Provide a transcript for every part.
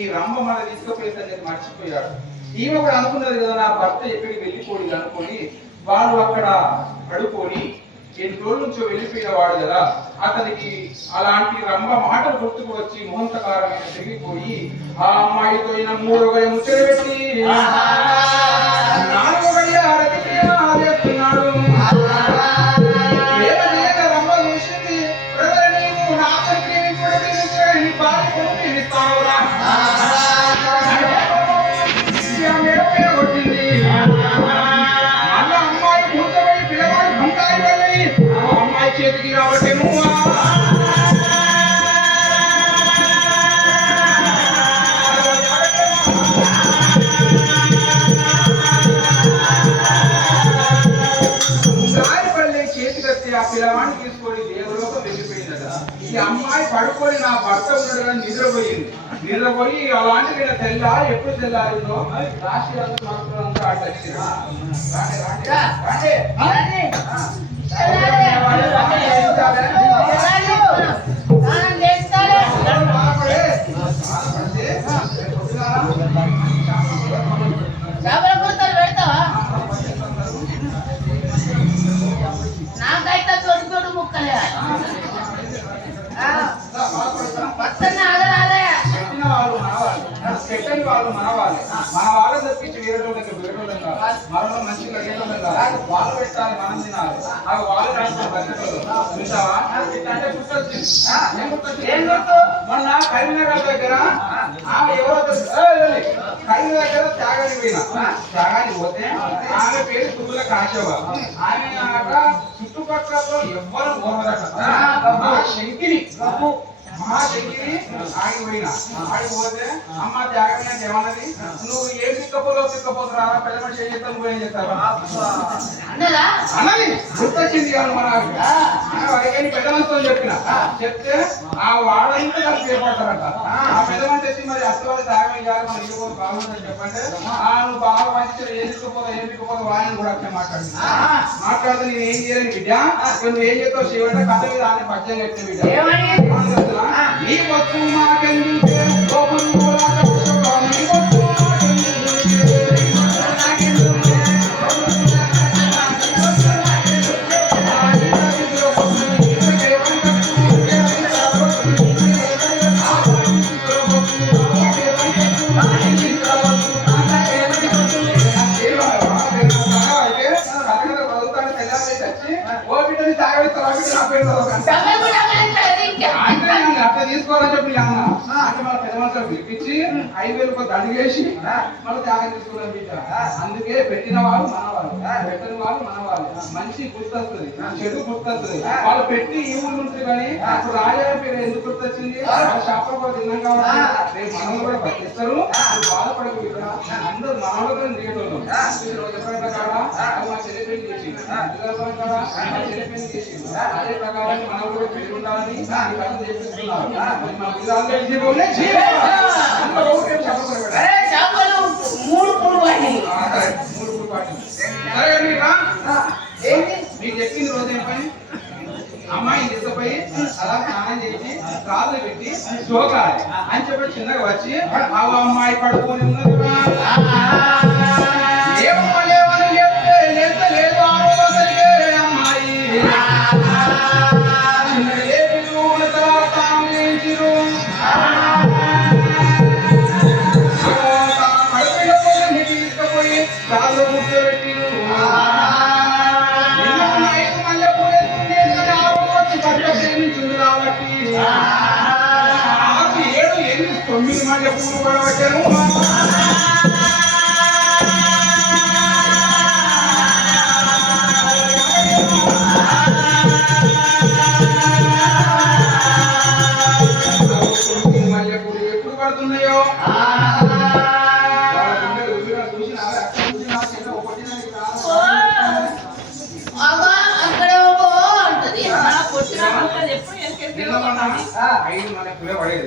ఈ రంభ మన తీసుకుపోయే సంగతి మర్చిపోయాడు ఈమె కూడా అనుకున్నది కదా నా భర్త ఎక్కడికి వెళ్ళిపోయి అనుకొని వాళ్ళు అక్కడ పడుకొని ఎన్ని రోజుల నుంచో వెళ్ళిపోయిన వాడు కదా అతనికి అలాంటి రంభ మాటలు గుర్తుకు వచ్చి ముహంతకారం తిరిగిపోయి ఆ అమ్మాయితో ఈయన మూడో గడి ముచ్చట పెట్టి నాలుగో గడి అమ్మాయి పడుకొని నా భర్త కానీ నిద్రపోయింది. నిద్రపోయి అలాంటి వీళ్ళ తెల్ల ఎప్పుడు తెల్లారిందో రాశి అంతా మనసులో వాళ్ళని తప్పించి వేరే వాళ్ళకి వేరే వాళ్ళం కాదు మనలో మంచిగా కాదు వాళ్ళు పెట్టాలి మనం తినాలి. అవి వాళ్ళు రాసిన బతికోళ్ళు చూసావా? ఇట్లా అంటే గుర్తొచ్చింది. ఏం గుర్తొచ్చింది? ఏం గుర్తు? మొన్న కరీంనగర్ దగ్గర ఆమె ఎవరో దగ్గర త్యాగానికి పోయినా. త్యాగానికి పోతే ఆమె పేరు తుమ్ముల కాశవ ఆమె చుట్టుపక్కల ఎవ్వరు శంకిని. మహాశంకిని ఆగిపోయినా ఆగిపోతే అమ్మ త్యాగం అంటే ఏమన్నది? నువ్వు ఏం పెద్ద మనిషి ఏం చేస్తావు నువ్వు అన్నదా? అన్నది గుర్తొచ్చింది కాదు మన మనిషితో చెప్పిన? చెప్తే ఆ వాడంతా కలిసి ఏర్పడతారంట. ఆ పెద్ద మనిషి వచ్చి మరి అత్తవాళ్ళు త్యాగం చేయాలి మన ఇల్లు పోతే బాగుంటుందని చెప్పంటే ఆ నువ్వు బాగా మంచి ఏం తిక్కపోతే ఏం తిక్కపోతే వాయని కూడా అట్లే మాట్లాడింది మాట్లాడితే నేను ఏం చేయలేను బిడ్డ? నువ్వు ఏం చేస్తావు? శివుడు కథ మీద ఆయన పచ్చని చెప్తే బిడ్డ. నీ వచ్చు మాకెందుకే? అంటే తీసుకోవాలని చెప్పి అన్న అంటే మన పెద్ద మనుషులు పిలిపించి ఐదు వేలు కొంత అడిగేసి మళ్ళీ త్యాగం తీసుకున్నాం అందుకే పెట్టిన వాళ్ళు మన వాళ్ళు పెట్టిన వాళ్ళు మన వాళ్ళు మంచి గుర్తొస్తుంది. చెడు గుర్తొస్తుంది. వాళ్ళు పెట్టి ఈ ఊరు ఉంటుంది కానీ ఇప్పుడు రాజా పేరు ఎందుకు గుర్తొచ్చింది? షాపులో కూడా తిన్నాం కాబట్టి రేపు మనల్ని కూడా పట్టిస్తారు నువ్వు బాధపడకు బిడ్డ. అందరూ మనలో చెప్పిన కాడ అది మా మా ప్రకారం మనం కూడా కథ చేపిస్తున్నారు. పిల్లలు అందరూ మూడు మూడు వాడిని మీకు చెప్పింది రోజు ఏం పని అమ్మాయిని తీసుకుపోయి అలా స్నానం చేసి కాళ్ళు పెట్టి సోకాలి అని చెప్పి చిన్నగా వచ్చి ఆ. అమ్మాయి పడుకొని ఉన్నది ఎప్పుడు నిన్న మొన్న ఐదు మల్లె పూలే పడేది.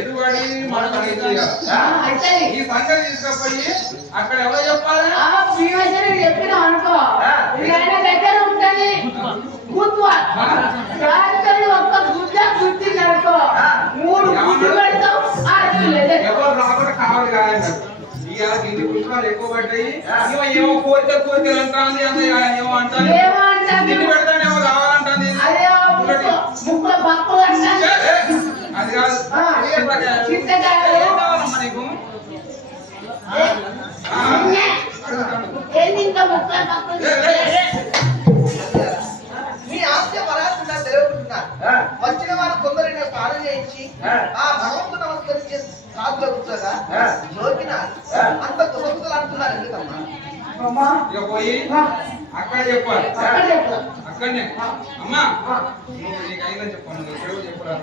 ఈ ఎక్కలే ఈ సంగతి తీసుకపోయి అక్కడ ఎవరో చెప్పాలి? చెప్పిన అనుకో. దగ్గర ఉంటది. ఒక్క అనుకో. మూడు గుడ్డు పెడతాం ఎవరు రాకుండా కావాలి కాదంటారు ఇక గిన్ని పుష్పాలు ఎక్కువ పడ్డాయి. ఏమో కోరిక కోరికలు అంత ఏమో అంటాను మీ ఆస్తి పరాకుండా తెలియకుంటున్నారు వచ్చిన వారు కొందరిని స్నానం చేయించి ఆ. ఆ భగవంతుడు నమస్కరించి కాదులో కూర్చోగా ఆ. జోకిన ఆ. అంత కుసకుసలు అంటున్నారు ఎందుకమ్మా? అమ్మా. ఇక పోయి అక్కడ చెప్పాలి. అక్కడ చెప్పు. అక్కడనే అమ్మా. నీకు అయిందని చెప్పాను చెప్పరా